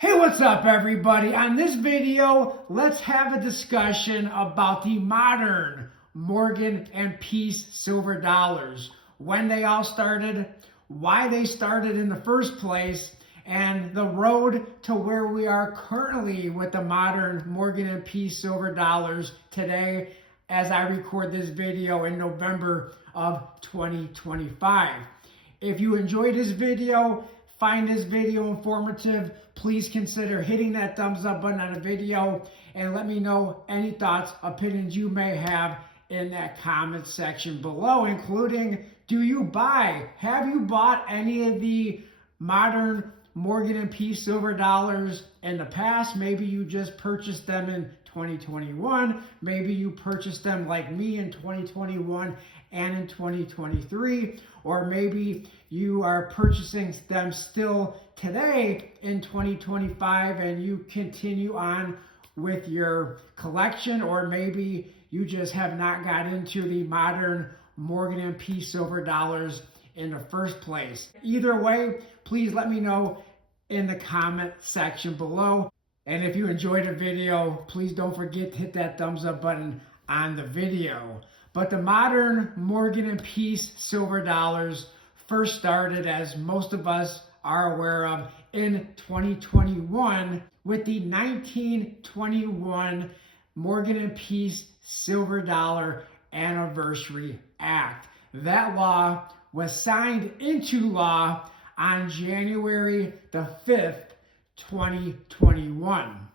Hey, what's up everybody? On this video, let's have a discussion about the modern Morgan and Peace silver dollars. When they all started, why they started in the first place, and the road to where we are currently with the modern Morgan and Peace silver dollars today as I record this video in November of 2025. If you enjoyed this video, find this video informative, please consider hitting that thumbs up button on the video and let me know any thoughts, opinions you may have in that comment section below, including have you bought any of the modern Morgan and Peace silver dollars in the past? Maybe you just purchased them in 2021. Maybe you purchased them like me in 2021 and in 2023, or maybe you are purchasing them still today in 2025 and you continue on with your collection, or maybe you just have not got into the modern Morgan and Peace silver dollars in the first place. Either way, please let me know in the comment section below. And if you enjoyed the video, please don't forget to hit that thumbs up button on the video. But the modern Morgan and Peace silver dollars first started, as most of us are aware of, in 2021 with the 1921 Morgan and Peace Silver Dollar Anniversary Act. That law was signed into law on January the 5th, 2021.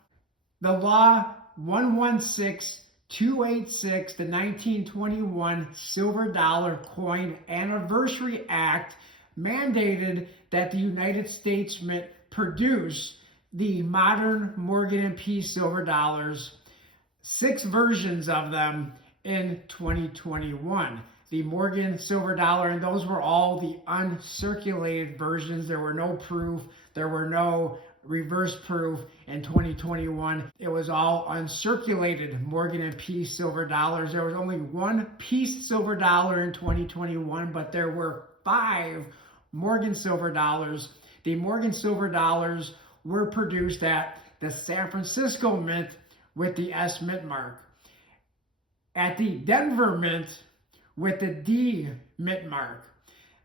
The law 116286, the 1921 Silver Dollar Coin Anniversary Act, mandated that the United States Mint produce the modern Morgan and Peace silver dollars, 6 versions of them in 2021. The Morgan silver dollar, and those were all the uncirculated versions. There were no proof, there were no reverse proof in 2021. It was all uncirculated Morgan and Peace silver dollars. There was only one Peace silver dollar in 2021, but there were 5 Morgan silver dollars. The Morgan silver dollars were produced at the San Francisco Mint with the S Mint mark, at the Denver Mint with the D Mint mark,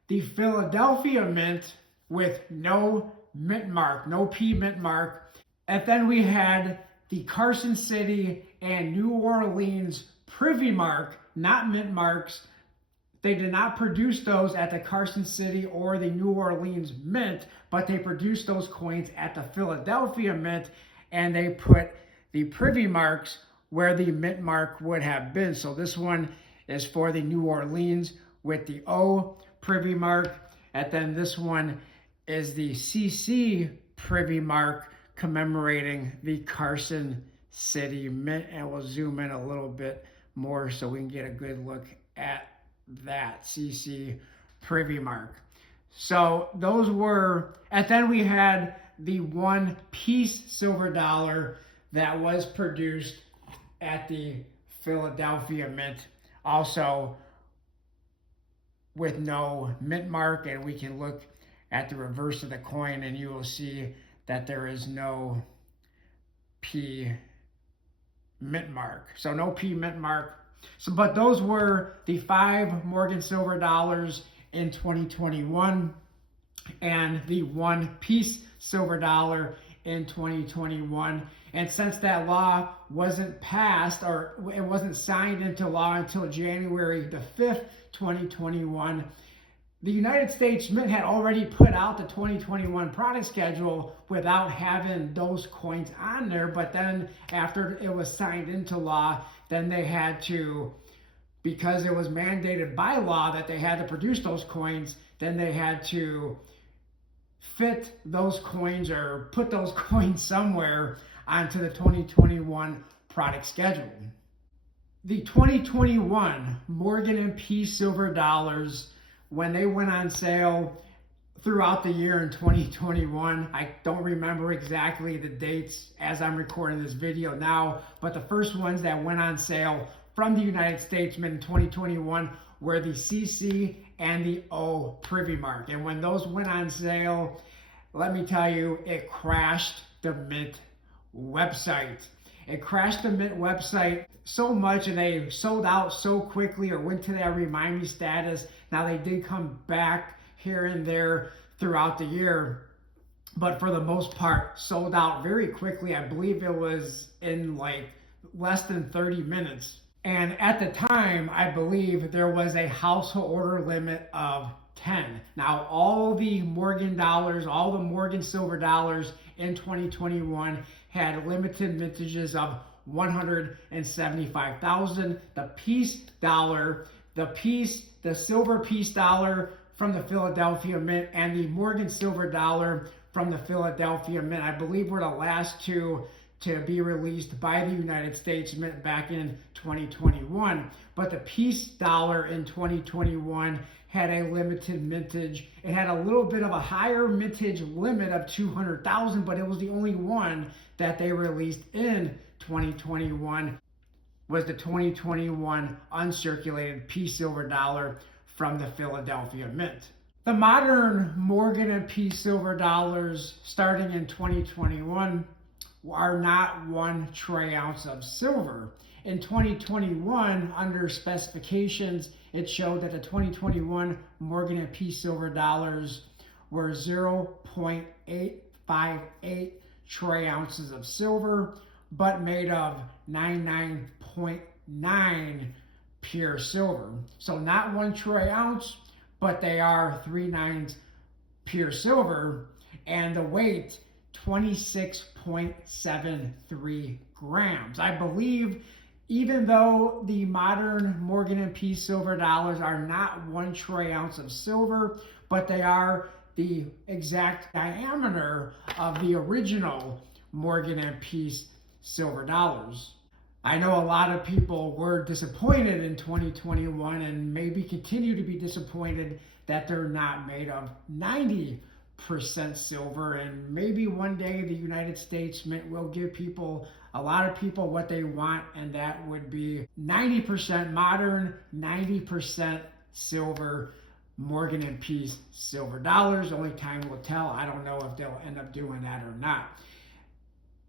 the Philadelphia Mint with no Mint mark, no P Mint mark, and then we had the Carson City and New Orleans Privy mark, not Mint marks. They did not produce those at the Carson City or the New Orleans Mint, but they produced those coins at the Philadelphia Mint, and they put the Privy marks where the Mint mark would have been. So this one is for the New Orleans with the O Privy mark, and then this one is the CC Privy mark commemorating the Carson City Mint. And we'll zoom in a little bit more so we can get a good look at that CC Privy mark. So those were, and then we had the one Peace silver dollar that was produced at the Philadelphia Mint, also with no Mint mark. And we can look at the reverse of the coin and you will see that there is no P Mint mark. So no P Mint mark. So, but those were the 5 Morgan silver dollars in 2021 and the one Peace silver dollar in 2021. And since that law wasn't passed, or it wasn't signed into law until January the 5th, 2021, the United States Mint had already put out the 2021 product schedule without having those coins on there. But then after it was signed into law, then they had to, because it was mandated by law that they had to produce those coins, then they had to fit those coins or put those coins somewhere onto the 2021 product schedule. The 2021 Morgan and Peace silver dollars, when they went on sale throughout the year in 2021, I don't remember exactly the dates as I'm recording this video now, but the first ones that went on sale from the United States Mint in 2021 were the CC and the O Privy mark. And when those went on sale, let me tell you, it crashed the Mint website. It crashed the Mint website so much, and they sold out so quickly or went to that remind me status. Now they did come back here and there throughout the year, but for the most part sold out very quickly. I believe it was in like less than 30 minutes. And at the time, I believe there was a household order limit of 10. Now, all the Morgan dollars, all the Morgan silver dollars in 2021 had limited mintages of 175,000. The piece dollar, the silver piece dollar from the Philadelphia Mint, and the Morgan silver dollar from the Philadelphia Mint, I believe, were the last two to be released by the United States Mint back in 2021. But the piece dollar in 2021 had a limited mintage. It had a little bit of a higher mintage limit of 200,000, but it was the only one that they released in 2021, was the 2021 uncirculated piece silver dollar from the Philadelphia Mint. The modern Morgan and piece silver dollars starting in 2021 are not 1 troy ounce of silver. In 2021, under specifications, it showed that the 2021 Morgan and piece silver dollars were 0.858 troy ounces of silver, but made of 99.9 pure silver. So not 1 troy ounce, but they are 3/9 pure silver, and the weight 26.73 grams. I believe, even though the modern Morgan and piece silver dollars are not 1 troy ounce of silver, but they are the exact diameter of the original Morgan and piece silver dollars. I know a lot of people were disappointed in 2021 and maybe continue to be disappointed that they're not made of 90% silver, and maybe one day the United States Mint will give a lot of people what they want, and that would be 90% modern, 90% silver Morgan and piece silver dollars. Only time will tell. I don't know if they'll end up doing that or not.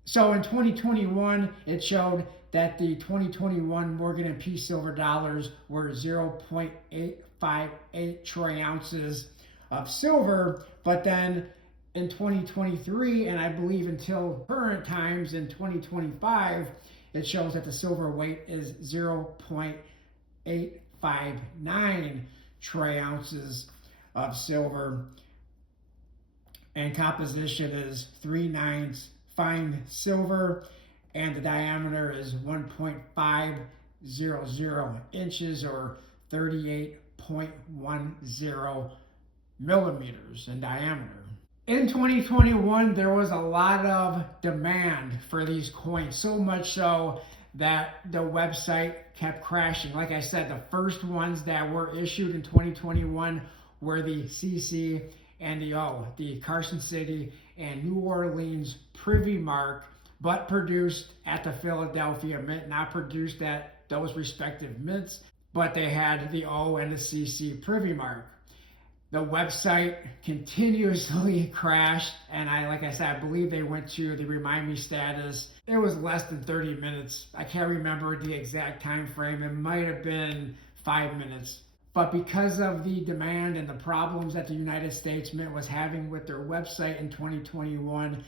So in 2021, it showed that the 2021 Morgan and piece silver dollars were 0.858 troy ounces of silver, but then in 2023, and I believe until current times in 2025, it shows that the silver weight is 0.859 troy ounces of silver, and composition is 3/9 fine silver, and the diameter is 1.500 inches or 38.10 millimeters in diameter. In 2021, there was a lot of demand for these coins, so much so that the website kept crashing. Like I said, the first ones that were issued in 2021 were the CC and the O, the Carson City and New Orleans Privy Mark, but produced at the Philadelphia Mint, not produced at those respective mints, but they had the O and the CC Privy Mark. The website continuously crashed, and like I said, I believe they went to the remind me status. It was less than 30 minutes. I can't remember the exact time frame. It might have been 5 minutes. But because of the demand and the problems that the United States Mint was having with their website in 2021,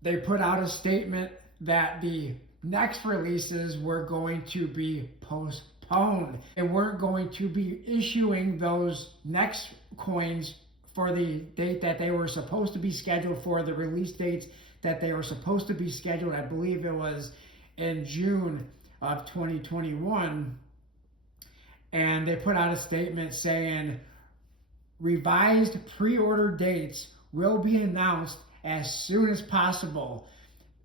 they put out a statement that the next releases were going to be postponed. They weren't going to be issuing those next coins for the date that they were supposed to be scheduled for, the release dates that they were supposed to be scheduled. I believe it was in June of 2021. And they put out a statement saying revised pre-order dates will be announced as soon as possible.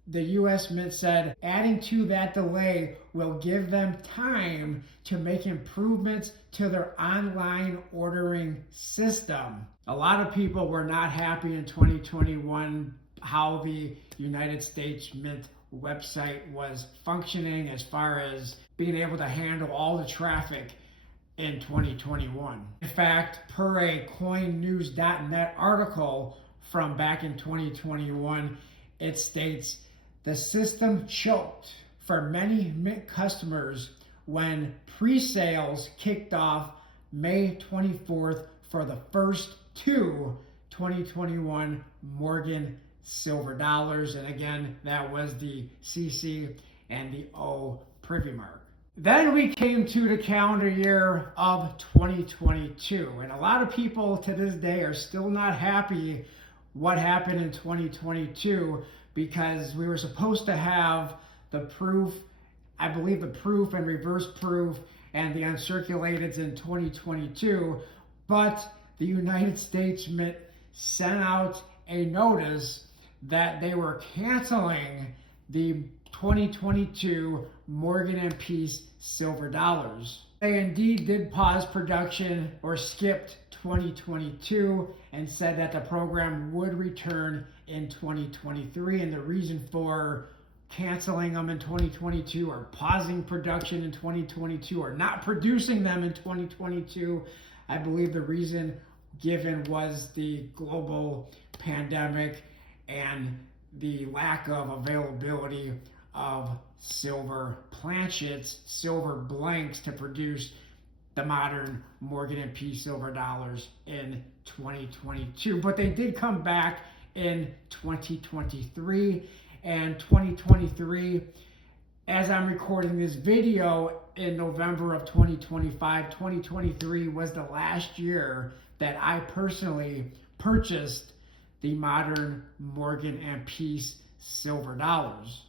The U.S. Mint said adding to that delay will give them time to make improvements to their online ordering system. A lot of people were not happy in 2021 how the United States Mint website was functioning as far as being able to handle all the traffic in 2021. In fact, per a CoinNews.net article from back in 2021, It states, the system choked for many Mint customers when pre-sales kicked off May 24th for the first two 2021 Morgan silver dollars. And again, that was the CC and the O privy mark. Then we came to the calendar year of 2022, and a lot of people to this day are still not happy what happened in 2022, because we were supposed to have the proof, I believe the proof and reverse proof and the uncirculateds in 2022, but the United States Mint sent out a notice that they were canceling the 2022 Morgan & Peace silver dollars. They indeed did pause production or skipped 2022 and said that the program would return in 2023. And the reason for canceling them in 2022 or pausing production in 2022 or not producing them in 2022, I believe the reason given was the global pandemic and the lack of availability of silver planchets, silver blanks to produce the modern Morgan & Peace silver dollars in 2022. But they did come back in 2023, and 2023, as I'm recording this video in November of 2025, 2023 was the last year that I personally purchased the modern Morgan & Peace silver dollars.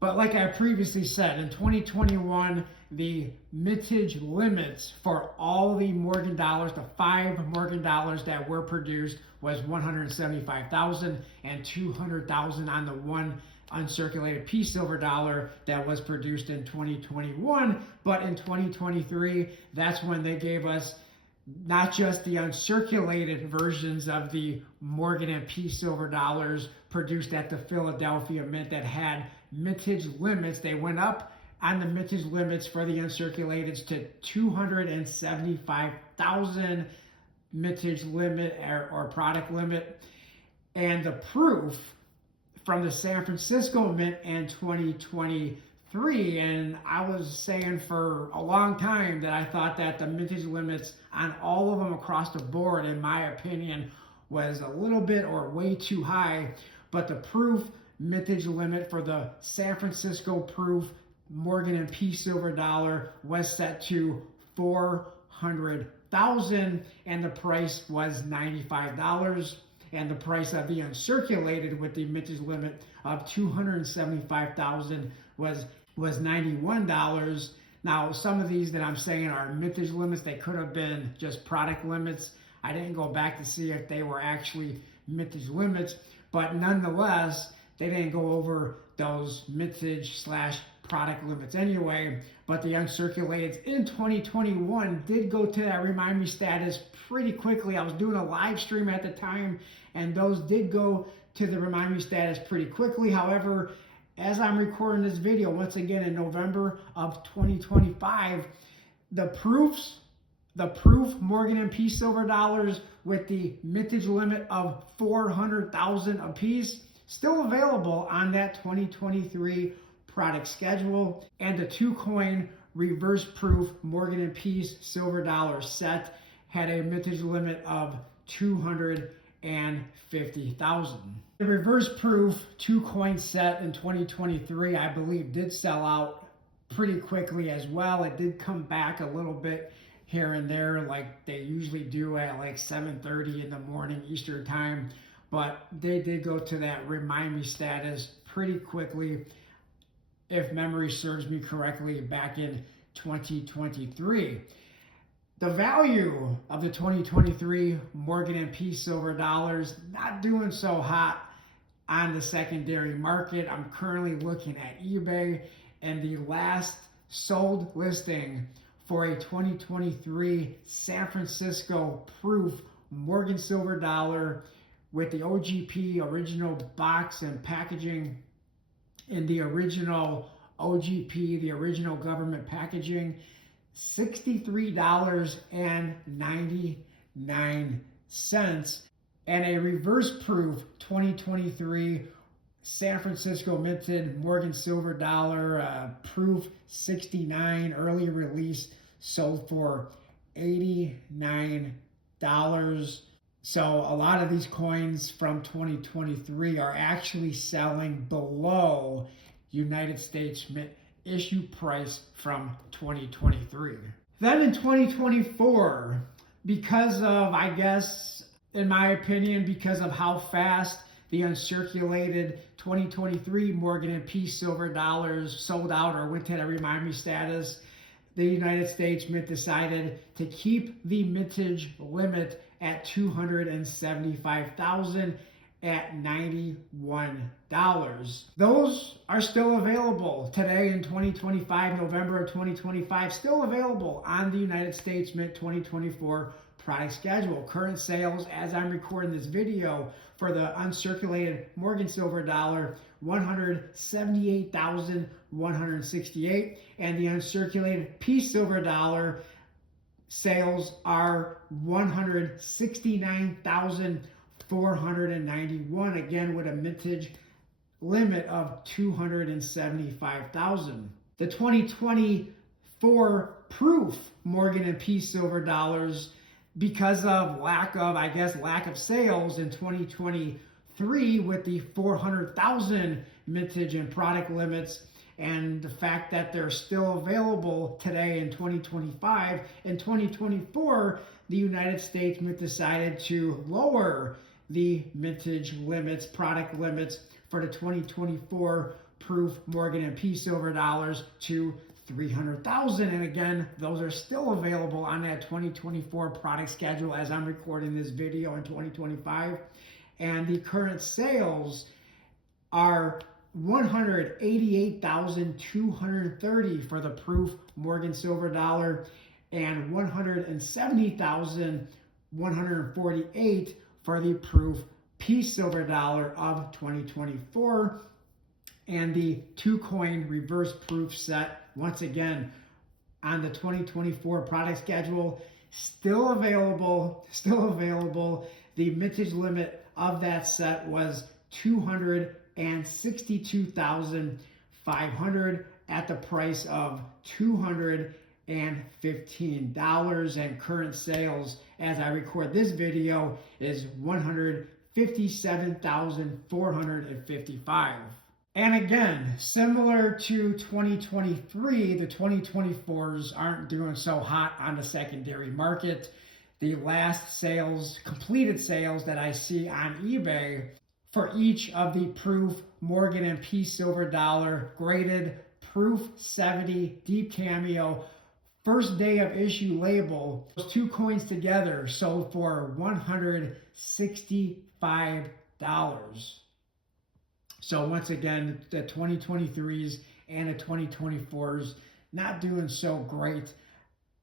But like I previously said, in 2021, the mintage limits for all the Morgan dollars, the 5 Morgan dollars that were produced, was 175,000 and 200,000 on the one uncirculated Peace silver dollar that was produced in 2021. But in 2023, that's when they gave us not just the uncirculated versions of the Morgan & Peace silver dollars produced at the Philadelphia Mint that had mintage limits. They went up on the mintage limits for the uncirculateds to 275,000 mintage limit or product limit. And the proof from the San Francisco Mint in 2023, and I was saying for a long time that I thought that the mintage limits on all of them across the board, in my opinion, was a little bit or way too high. But the proof mintage limit for the San Francisco proof Morgan & Peace silver dollar was set to 400,000, and the price was $95. And the price of the uncirculated with the mintage limit of 275,000 was $91. Now, some of these that I'm saying are mintage limits. They could have been just product limits. I didn't go back to see if they were actually mintage limits, but nonetheless, they didn't go over those mintage / product limits anyway. But the uncirculated in 2021 did go to that remind me status pretty quickly. I was doing a live stream at the time, and those did go to the remind me status pretty quickly. However, as I'm recording this video, once again in November of 2025, the proof Morgan & Peace silver dollars with the mintage limit of 400,000 apiece still available on that 2023 product schedule. And the 2-coin reverse proof Morgan & Peace silver dollar set had a mintage limit of 250,000. The reverse proof 2-coin set in 2023, I believe, did sell out pretty quickly as well. It did come back a little bit here and there like they usually do at like 7:30 in the morning Eastern time, but they did go to that remind me status pretty quickly, if memory serves me correctly, back in 2023. The value of the 2023 Morgan & Peace silver dollars not doing so hot on the secondary market. I'm currently looking at eBay, and the last sold listing for a 2023 San Francisco proof Morgan silver dollar with the OGP original box and packaging in the original OGP, the original government packaging, $63.99, and a reverse proof 2023 San Francisco minted Morgan Silver Dollar, proof 69, early release, sold for $89. So a lot of these coins from 2023 are actually selling below United States Mint issue price from 2023. Then in 2024, because of, I guess, in my opinion, because of how fast the uncirculated 2023 Morgan & Peace silver dollars sold out or went to the remind me status, the United States Mint decided to keep the mintage limit at 275,000 at $91. Those are still available today in 2025, November of 2025, still available on the United States Mint 2024 product schedule. Current sales, as I'm recording this video, for the uncirculated Morgan Silver Dollar, 178,168, and the uncirculated Peace Silver Dollar sales are 169,491, again with a mintage limit of 275,000. The 2024 proof Morgan & Peace silver dollars, because of lack of sales in 2023 with the 400,000 mintage and product limits, and the fact that they're still available today in 2025. In 2024, the United States Mint decided to lower the mintage limits, product limits for the 2024 proof Morgan & Peace silver dollars to 300,000. And again, those are still available on that 2024 product schedule as I'm recording this video in 2025. And the current sales are 188,230 for the proof Morgan Silver Dollar and 170,148 for the proof Peace Silver Dollar of 2024. And the 2-coin reverse proof set, once again, on the 2024 product schedule, still available. The mintage limit of that set was 262,500 at the price of $215. And current sales, as I record this video, is 157,455. And again, similar to 2023, the 2024s aren't doing so hot on the secondary market. The last sales, completed sales that I see on eBay for each of the proof Morgan & Peace silver dollar graded proof 70 deep cameo first day of issue label, those 2 coins together sold for $165. So once again, the 2023s and the 2024s not doing so great.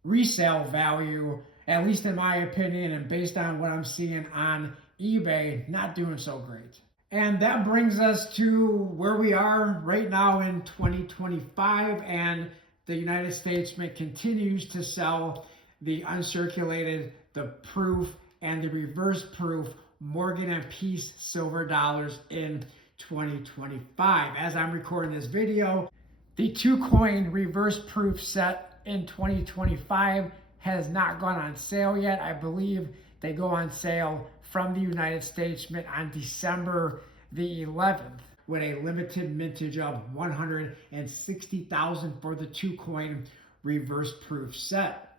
Resale value, at least in my opinion, and based on what I'm seeing on eBay, not doing so great. And that brings us to where we are right now in 2025, and the United States Mint continues to sell the uncirculated, the proof, and the reverse proof Morgan & Peace silver dollars in 2025. As I'm recording this video, the 2-coin reverse proof set in 2025 has not gone on sale yet. I believe they go on sale from the United States Mint on December the 11th with a limited mintage of 160,000 for the 2-coin reverse proof set.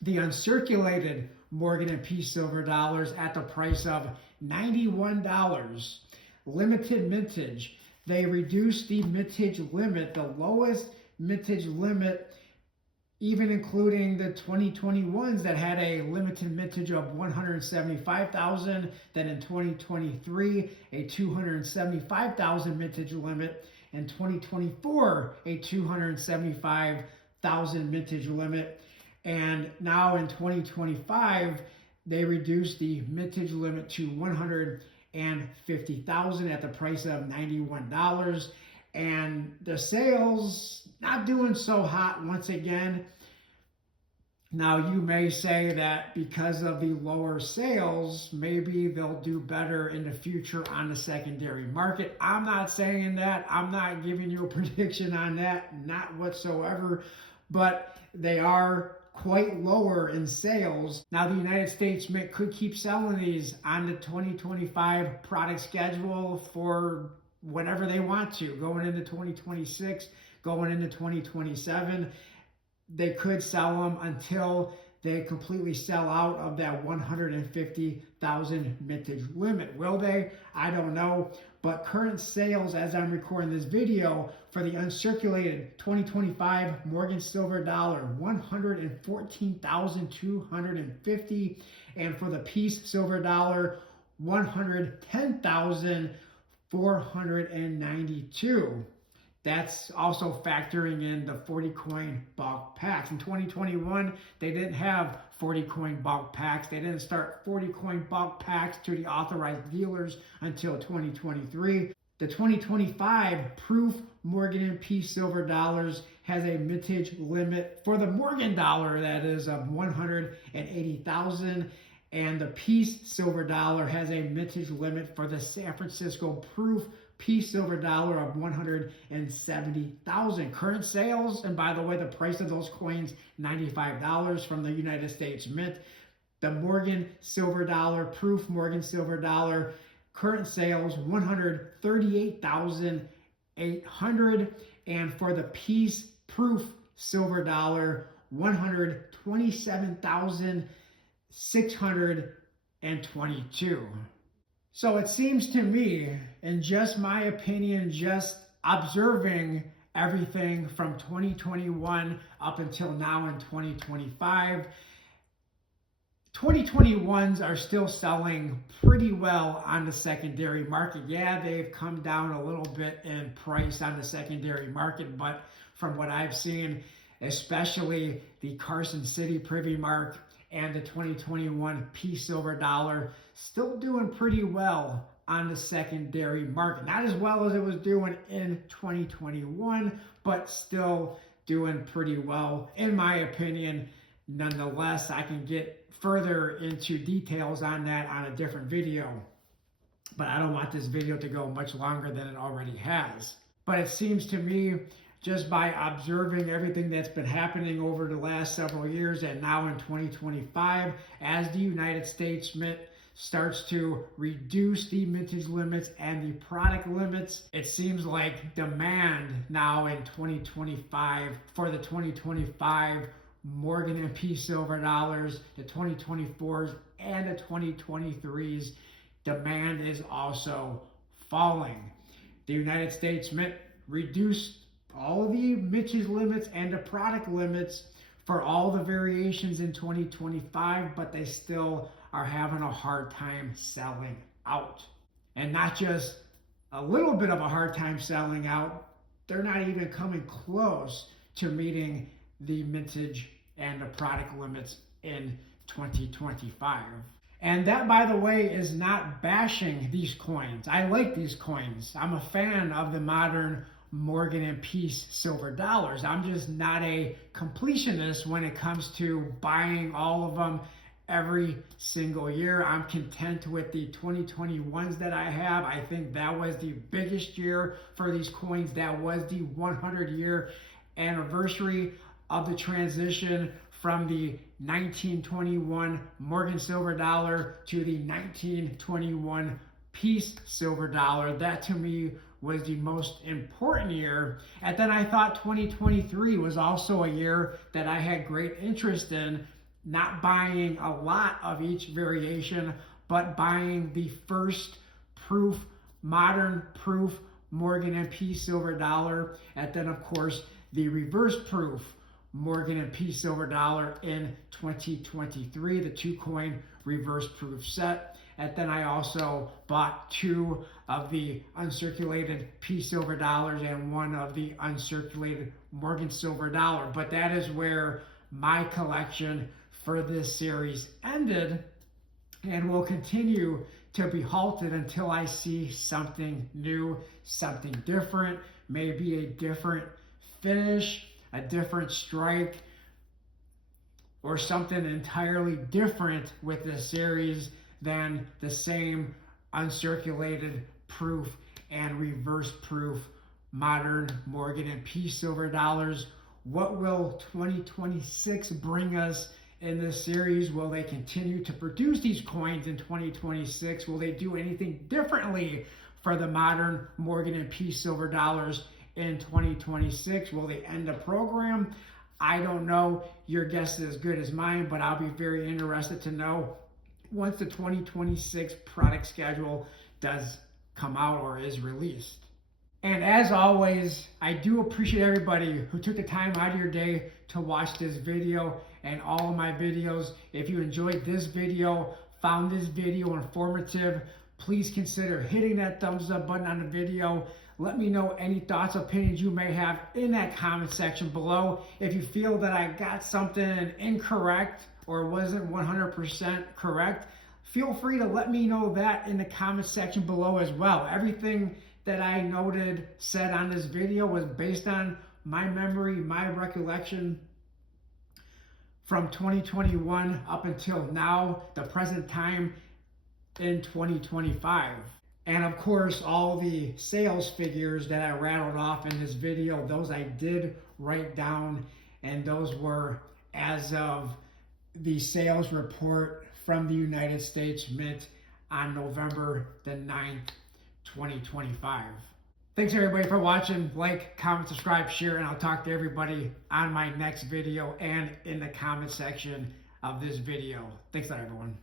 The uncirculated Morgan & Peace silver dollars at the price of $91. Limited mintage. They reduced the mintage limit, the lowest mintage limit, even including the 2021s that had a limited mintage of 175,000. Then in 2023, a 275,000 mintage limit. In 2024, a 275,000 mintage limit. And now in 2025, they reduced the mintage limit to 150,000 at the price of $91. And the sales not doing so hot once again. Now, you may say that because of the lower sales, maybe they'll do better in the future on the secondary market. I'm not saying that. I'm not giving you a prediction on that, not whatsoever, but they are quite lower in sales. Now, the United States Mint could keep selling these on the 2025 product schedule for whenever they want to, going into 2026, going into 2027. They could sell them until they completely sell out of that 150,000 mintage limit. Will they? I don't know. But current sales, as I'm recording this video, for the uncirculated 2025 Morgan Silver Dollar, 114,250, and for the Peace Silver Dollar, 110,492. That's also factoring in the 40 coin bulk packs. In 2021, they didn't have 40 coin bulk packs. They didn't start 40 coin bulk packs to the authorized dealers until 2023. The 2025 Proof Morgan and Peace Silver Dollars has a mintage limit for the Morgan Dollar, that is, of 180,000. And the Peace Silver Dollar has a mintage limit for the San Francisco Proof Peace Silver Dollar of 170,000. Current sales, and by the way, the price of those coins, $95 from the United States Mint. The Morgan Silver Dollar, Proof Morgan Silver Dollar, current sales, 138,800. And for the Peace Proof Silver Dollar, 127,622. So it seems to me, in just my opinion, just observing everything from 2021 up until now in 2025, 2021s are still selling pretty well on the secondary market. Yeah, they've come down a little bit in price on the secondary market, but from what I've seen, especially the Carson City Privy Mark and the 2021 Peace Silver Dollar, still doing pretty well on the secondary market. Not as well as it was doing in 2021, but still doing pretty well, in my opinion. Nonetheless, I can get further into details on that on a different video, but I don't want this video to go much longer than it already has. But it seems to me, just by observing everything that's been happening over the last several years and now in 2025, as the United States Mint starts to reduce the mintage limits and the product limits, it seems like demand now in 2025 for the 2025 Morgan and Peace Silver Dollars, the 2024s and the 2023s, demand is also falling. The United States Mint reduced all the mintage limits and the product limits for all the variations in 2025, but they still are having a hard time selling out. And not just a little bit of a hard time selling out, they're not even coming close to meeting the mintage and the product limits in 2025. And that, by the way, is not bashing these coins. I like these coins. I'm a fan of the modern Morgan and Peace Silver Dollars. I'm just not a completionist when it comes to buying all of them every single year. I'm content with the 2021s that I have. I think that was the biggest year for these coins. That was the 100-year anniversary of the transition from the 1921 Morgan Silver Dollar to the 1921 Peace Silver Dollar. That to me was the most important year. And then I thought 2023 was also a year that I had great interest in, not buying a lot of each variation, but buying the first proof, modern proof Morgan and Peace Silver Dollar, and then of course the reverse proof Morgan and Peace Silver Dollar in 2023, the 2-coin reverse proof set. And then I also bought 2 of the uncirculated Peace Silver Dollars and 1 of the uncirculated Morgan Silver Dollar. But that is where my collection for this series ended, and will continue to be halted until I see something new, something different, maybe a different finish, a different strike. or something entirely different with this series than the same uncirculated proof and reverse proof modern Morgan and Peace silver dollars. What will 2026 bring us in this series? Will they continue to produce these coins in 2026? Will they do anything differently for the modern Morgan and Peace silver dollars in 2026? Will they end the program? I don't know. Your guess is as good as mine, but I'll be very interested to know once the 2026 product schedule does come out or is released. And as always, I do appreciate everybody who took the time out of your day to watch this video and all of my videos. If you enjoyed this video, found this video informative, please consider hitting that thumbs up button on the video. Let me know any thoughts, opinions you may have in that comment section below. If you feel that I got something incorrect or wasn't 100% correct, feel free to let me know that in the comment section below as well. Everything that I noted, said on this video was based on my memory, my recollection from 2021 up until now, the present time in 2025. And of course, all the sales figures that I rattled off in this video, those I did write down, and those were as of the sales report from the United States Mint on November the 9th, 2025. Thanks everybody for watching. Like, comment, subscribe, share, and I'll talk to everybody on my next video and in the comment section of this video. Thanks a lot, everyone.